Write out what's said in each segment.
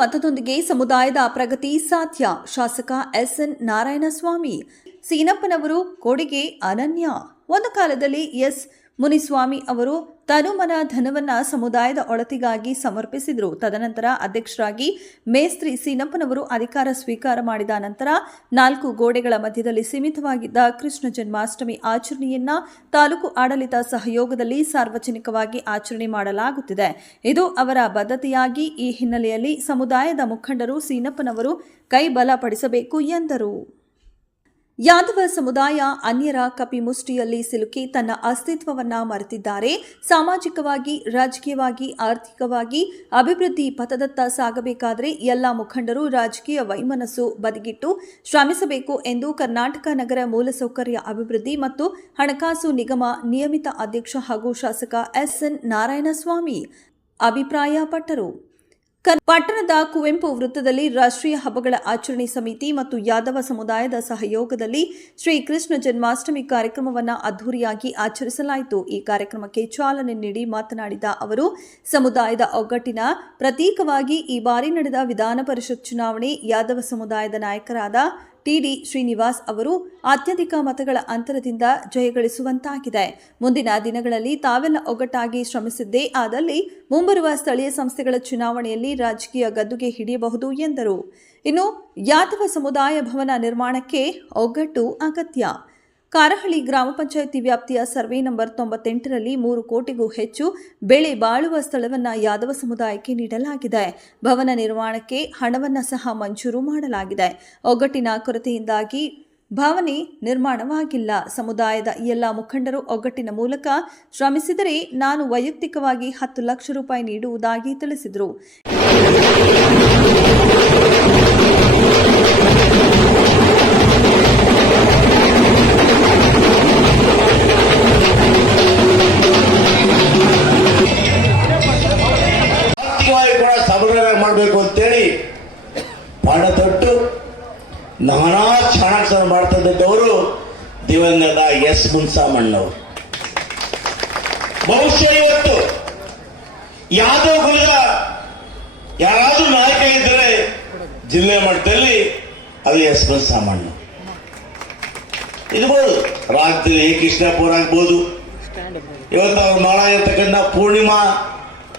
ಮತದೊಂದಿಗೆ ಸಮುದಾಯದ ಪ್ರಗತಿ ಸಾಧ್ಯ. ಶಾಸಕ ಎಸ್ಎನ್ ನಾರಾಯಣಸ್ವಾಮಿ. ಸೀನಪ್ಪನವರು ಕೊಡುಗೆ ಅನನ್ಯ. ಒಂದು ಕಾಲದಲ್ಲಿ ಎಸ್ ಮುನಿಸ್ವಾಮಿ ಅವರು ತನುಮನ ಧನವನ್ನ ಸಮುದಾಯದ ಒಳತಿಗಾಗಿ ಸಮರ್ಪಿಸಿದರು. ತದನಂತರ ಅಧ್ಯಕ್ಷರಾಗಿ ಮೇಸ್ತ್ರಿ ಸೀನಪ್ಪನವರು ಅಧಿಕಾರ ಸ್ವೀಕಾರ ಮಾಡಿದ ನಂತರ ನಾಲ್ಕು ಗೋಡೆಗಳ ಮಧ್ಯದಲ್ಲಿ ಸೀಮಿತವಾಗಿದ್ದ ಕೃಷ್ಣ ಜನ್ಮಾಷ್ಟಮಿ ಆಚರಣೆಯನ್ನ ತಾಲೂಕು ಆಡಳಿತ ಸಹಯೋಗದಲ್ಲಿ ಸಾರ್ವಜನಿಕವಾಗಿ ಆಚರಣೆ ಮಾಡಲಾಗುತ್ತಿದೆ. ಇದು ಅವರ ಬದ್ಧತೆಯಾಗಿ ಈ ಹಿನ್ನೆಲೆಯಲ್ಲಿ ಸಮುದಾಯದ ಮುಖಂಡರು ಸೀನಪ್ಪನವರು ಕೈ ಬಲಪಡಿಸಬೇಕು ಎಂದರು. ಯಾದವ ಸಮುದಾಯ ಅನ್ಯರ ಕಪಿಮುಷ್ಟಿಯಲ್ಲಿ ಸಿಲುಕಿ ತನ್ನ ಅಸ್ತಿತ್ವವನ್ನ ಮರೆತಿದ್ದಾರೆ. ಸಾಮಾಜಿಕವಾಗಿ, ರಾಜಕೀಯವಾಗಿ, ಆರ್ಥಿಕವಾಗಿ ಅಭಿವೃದ್ಧಿ ಪಥದತ್ತ ಸಾಗಬೇಕಾದರೆ ಎಲ್ಲ ಮುಖಂಡರು ರಾಜಕೀಯ ವೈಮನಸ್ಸು ಬದಿಗಿಟ್ಟು ಶ್ರಮಿಸಬೇಕು ಎಂದು ಕರ್ನಾಟಕ ನಗರ ಮೂಲಸೌಕರ್ಯ ಅಭಿವೃದ್ಧಿ ಮತ್ತು ಹಣಕಾಸು ನಿಗಮ ನಿಯಮಿತ ಅಧ್ಯಕ್ಷ ಹಾಗೂ ಶಾಸಕ ಎಸ್ಎನ್ ನಾರಾಯಣಸ್ವಾಮಿ ಅಭಿಪ್ರಾಯಪಟ್ಟರು. ಪಟ್ಟಣದ ಕುವೆಂಪು ವೃತ್ತದಲ್ಲಿ ರಾಷ್ಟ್ರೀಯ ಹಬ್ಬಗಳ ಆಚರಣೆ ಸಮಿತಿ ಮತ್ತು ಯಾದವ ಸಮುದಾಯದ ಸಹಯೋಗದಲ್ಲಿ ಶ್ರೀ ಕೃಷ್ಣ ಜನ್ಮಾಷ್ಟಮಿ ಕಾರ್ಯಕ್ರಮವನ್ನು ಅದ್ದೂರಿಯಾಗಿ ಆಚರಿಸಲಾಯಿತು. ಈ ಕಾರ್ಯಕ್ರಮಕ್ಕೆ ಚಾಲನೆ ನೀಡಿ ಮಾತನಾಡಿದ ಅವರು, ಸಮುದಾಯದ ಒಗ್ಗಟ್ಟಿನ ಪ್ರತೀಕವಾಗಿ ಈ ಬಾರಿ ನಡೆದ ವಿಧಾನ ಪರಿಷತ್ ಚುನಾವಣೆ ಯಾದವ ಸಮುದಾಯದ ನಾಯಕರಾದ ಟಿಡಿ ಶ್ರೀನಿವಾಸ್ ಅವರು ಅತ್ಯಧಿಕ ಮತಗಳ ಅಂತರದಿಂದ ಜಯಗಳಿಸುವಂತಾಗಿದೆ ಮುಂದಿನ ದಿನಗಳಲ್ಲಿ ತಾವೆಲ್ಲ ಒಗ್ಗಟ್ಟಾಗಿ ಶ್ರಮಿಸಿದ್ದೇ ಆದಲ್ಲಿ ಮುಂಬರುವ ಸ್ಥಳೀಯ ಸಂಸ್ಥೆಗಳ ಚುನಾವಣೆಯಲ್ಲಿ ರಾಜಕೀಯ ಗದ್ದುಗೆ ಹಿಡಿಯಬಹುದು ಎಂದರು. ಇನ್ನು ಯಾದವ ಸಮುದಾಯ ಭವನ ನಿರ್ಮಾಣಕ್ಕೆ ಒಗ್ಗಟ್ಟು ಅಗತ್ಯ. ಕಾರಹಳ್ಳಿ ಗ್ರಾಮ ಪಂಚಾಯಿತಿ ವ್ಯಾಪ್ತಿಯ ಸರ್ವೆ ನಂಬರ್ ತೊಂಬತ್ತೆಂಟರಲ್ಲಿ ಮೂರು ಕೋಟಿಗೂ ಹೆಚ್ಚು ಬೆಳೆ ಬಾಳುವ ಸ್ಥಳವನ್ನು ಯಾದವ ಸಮುದಾಯಕ್ಕೆ ನೀಡಲಾಗಿದೆ. ಭವನ ನಿರ್ಮಾಣಕ್ಕೆ ಹಣವನ್ನು ಸಹ ಮಂಜೂರು ಮಾಡಲಾಗಿದೆ. ಒಗ್ಗಟ್ಟಿನ ಕೊರತೆಯಿಂದಾಗಿ ಭಾವನೆ ನಿರ್ಮಾಣವಾಗಿಲ್ಲ. ಸಮುದಾಯದ ಎಲ್ಲ ಮುಖಂಡರು ಒಗ್ಗಟ್ಟಿನ ಮೂಲಕ ಶ್ರಮಿಸಿದರೆ ನಾನು ವೈಯಕ್ತಿಕವಾಗಿ ಹತ್ತು ಲಕ್ಷ ರೂಪಾಯಿ ನೀಡುವುದಾಗಿ ತಿಳಿಸಿದರು. ಅಂತೇಳಿ ಪಣ ತೊಟ್ಟು ನಾನಾ ಚಾಣಾಕ್ಷರ ಮಾಡ್ತಾ ಇದ್ದವರು ದಿವಂಗತ ಎಸ್ ಮುನ್ಸಾಮಣ್ಣವರು. ಬಹುಶಃ ಇವತ್ತು ಯಾದವ ಕುಲದ ಯಾರಾದ್ರೂ ನಾಯಕ ಇದ್ದರೆ ಜಿಲ್ಲೆ ಮಟ್ಟದಲ್ಲಿ ಅದು ಎಸ್ ಮುನ್ಸಾಮಣ್ಣ. ಇರ್ಬೋದು ರಾಜ್ಯದಲ್ಲಿ ಎ ಕೃಷ್ಣಾಪುರ ಆಗ್ಬೋದು. ಇವತ್ತು ಅವ್ರು ಮಾಡಾಗಿರ್ತಕ್ಕಂಥ ಪೂರ್ಣಿಮಾ,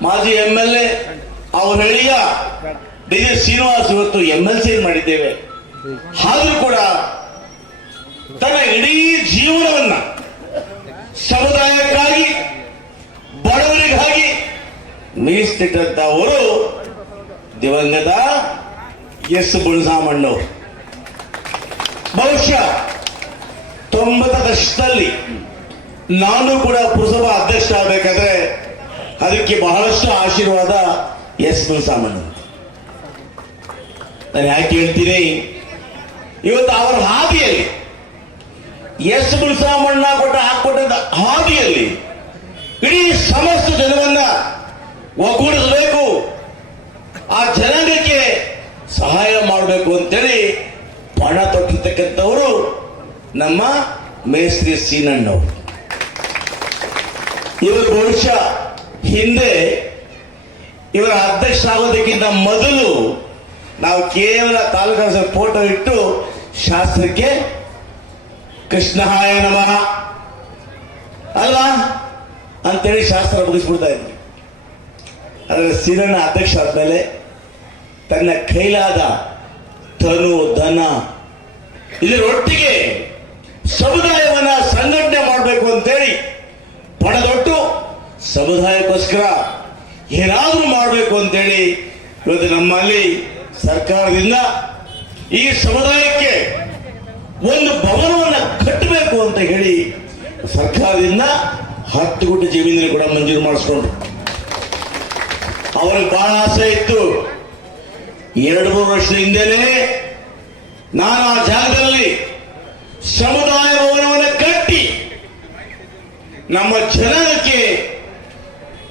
ಮಾಜಿ ಎಂ ಎಲ್ ಎ, ಅವ್ರ ಹೇಳಿಯ ಡಿ ಶ್ರೀನಿವಾಸ್ ಇವತ್ತು ಎಂ ಎಲ್ ಸಿ ಮಾಡಿದ್ದೇವೆ. ಆದ್ರೂ ಕೂಡ ತನ್ನ ಇಡೀ ಜೀವನವನ್ನ ಸಮುದಾಯಕ್ಕಾಗಿ, ಬಡವರಿಗಾಗಿ ಮೀಸಲಿಟ್ಟಂತವರು ದಿವಂಗತ ಎಸ್ ಬುಳ್ಸಾಮಣ್ಣವರು ಬಹುಶಃ ತೊಂಬತ್ತ ದಶಕದಲ್ಲಿ ನಾನು ಕೂಡ ಪುರಸಭಾ ಅಧ್ಯಕ್ಷ ಆಗಬೇಕಾದ್ರೆ ಅದಕ್ಕೆ ಬಹಳಷ್ಟು ಆಶೀರ್ವಾದ ಎಸ್ ಸಾಮಾನ್ಯ ನಾನು ಯಾಕೆ ಹೇಳ್ತೀನಿ? ಇವತ್ತು ಅವರ ಹಾದಿಯಲ್ಲಿ ಎಸ್ ಸಾಮಣ್ಣ ಕೊಟ್ಟ ಹಾಕೊಟ್ಟಂತ ಹಾದಿಯಲ್ಲಿ ಇಡೀ ಸಮಸ್ತ ಜನವನ್ನ ಒಗ್ಗೂಡಿಸಬೇಕು. ಆ ಜನಾಂಗಕ್ಕೆ ಸಹಾಯ ಮಾಡಬೇಕು ಅಂತೇಳಿ ಪಣ ತೊಟ್ಟಿರ್ತಕ್ಕಂಥವರು ನಮ್ಮ ಮೇಸ್ತ್ರಿ ಸೀನಣ್ಣವರು. ಇವರು ಬಹುಶಃ ಹಿಂದೆ ಇವರ ಅಧ್ಯಕ್ಷ ಆಗೋದಕ್ಕಿಂತ ಮೊದಲು ನಾವು ಕೇವಲ ತಾಲೂಕು ಫೋಟೋ ಇಟ್ಟು ಶಾಸ್ತ್ರಕ್ಕೆ ಕೃಷ್ಣಹಾಯ ನಮಃ. ಅಲ್ವಾ? ಅಂತೇಳಿ ಶಾಸ್ತ್ರ ಮುಗಿಸ್ಬಿಡ್ತಾ ಇದ್ವಿ. ಅದರ ಸಿರನ ಅಧ್ಯಕ್ಷ ಆದ್ಮೇಲೆ ತನ್ನ ಕೈಲಾದ ತನು ಧನ, ಇದರೊಟ್ಟಿಗೆ ಸಮುದಾಯವನ್ನು ಸಂಘಟನೆ ಮಾಡಬೇಕು ಅಂತೇಳಿ ಪಣದೊಟ್ಟು ಸಮುದಾಯಕ್ಕೋಸ್ಕರ ಏನಾದರೂ ಮಾಡಬೇಕು ಅಂತೇಳಿ ಇವತ್ತು ನಮ್ಮಲ್ಲಿ ಸರ್ಕಾರದಿಂದ ಈ ಸಮುದಾಯಕ್ಕೆ ಒಂದು ಭವನವನ್ನು ಕಟ್ಟಬೇಕು ಅಂತ ಹೇಳಿ ಸರ್ಕಾರದಿಂದ ಹತ್ತು ಗುಂಟೆ ಜಮೀನಿನ ಕೂಡ ಮಂಜೂರು ಮಾಡಿಸ್ಕೊಂಡ್ರು. ಅವರಿಗೆ ಬಹಳ ಆಸೆ ಇತ್ತು. ಎರಡು ಮೂರು ವರ್ಷದ ಹಿಂದೆನೆ ನಾನು ಆ ಜಾಗದಲ್ಲಿ ಸಮುದಾಯ ಭವನವನ್ನು ಕಟ್ಟಿ ನಮ್ಮ ಜನಕ್ಕೆ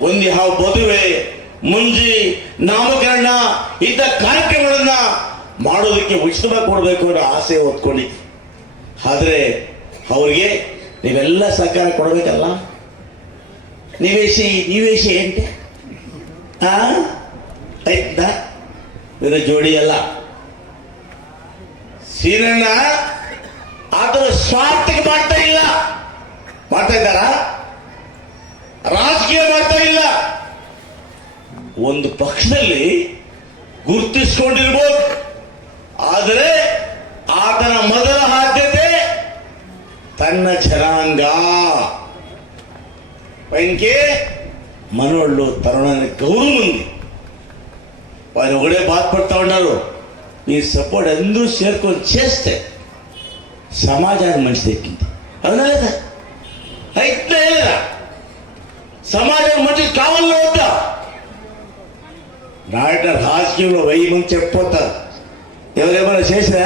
ಒಂದು ಯಾವ ಮದುವೆ ಮುಂಜಿ ನಾಮಕರಣ ಇಂಥ ಕಾರ್ಯಕ್ರಮಗಳನ್ನ ಮಾಡೋದಕ್ಕೆ ಉಚಿತವಾಗಿ ಕೊಡಬೇಕು ಅನ್ನೋ ಆಸೆ ಹೊತ್ಕೊಂಡು ಆದರೆ ಅವರಿಗೆ ನೀವೆಲ್ಲ ಸಹಕಾರ ಕೊಡಬೇಕಲ್ಲ? ನಿವೇಶಿ ನಿವೇಶಿ ಎಂಟೆ ಆಯ್ತಾ? ಇದರ ಜೋಡಿ ಅಲ್ಲ. ಸೀನಣ್ಣ ಆತನ ಸ್ವಾರ್ಥಕ್ಕೆ ಮಾಡ್ತಾ ಇಲ್ಲ. ಮಾಡ್ತಾ ಇದ್ದಾರ? ಒಂದು ಪಕ್ಷದಲ್ಲಿ ಗುರುತಿಸ್ಕೊಂಡಿರ್ಬೋದು ಆದರೆ ಆತನ ಮೊದಲ ಆದ್ಯತೆ ತನ್ನ ಜನಾಂಗ వెంకే మనోళ్ళు తరుణాన్ని గౌరవం ఉంది వారు ఒకడే బాధపడతా ఉన్నారు ఈ సపోర్ట్ అందరూ చేరుకొని చేస్తే సమాజానికి మంచి దక్కింది అవునా లేదా అయితే లేదా సమాజానికి మంచి కావాలో వద్దా నాయట రాజ్యంలో వెయ్యి మంది చెప్పిపోతారు ఎవరేమైనా చేసినా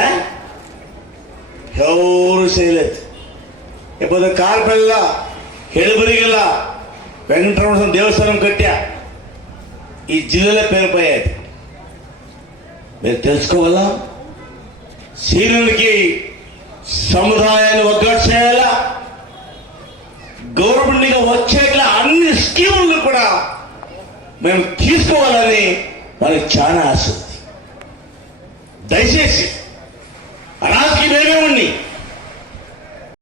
ఎవరు చేయలేదు. ఇప్పుడు కార్పెల్లా హెడబరిగల వెంకటరమణ దేవస్థానం కట్టా ఈ జిల్లాలో పేరుపోయేది మీరు తెలుసుకోవాలా? సీనియర్కి సముదాయాన్ని ఒక్కటి చేయాలా? గవర్నమెంట్గా వచ్చేట్లా అన్ని స్కీములను కూడా మేము తీసుకోవాలని వాళ్ళకి చాలా ఆశ ఉంది. దయచేసి అనాథకి నేనే ఉండి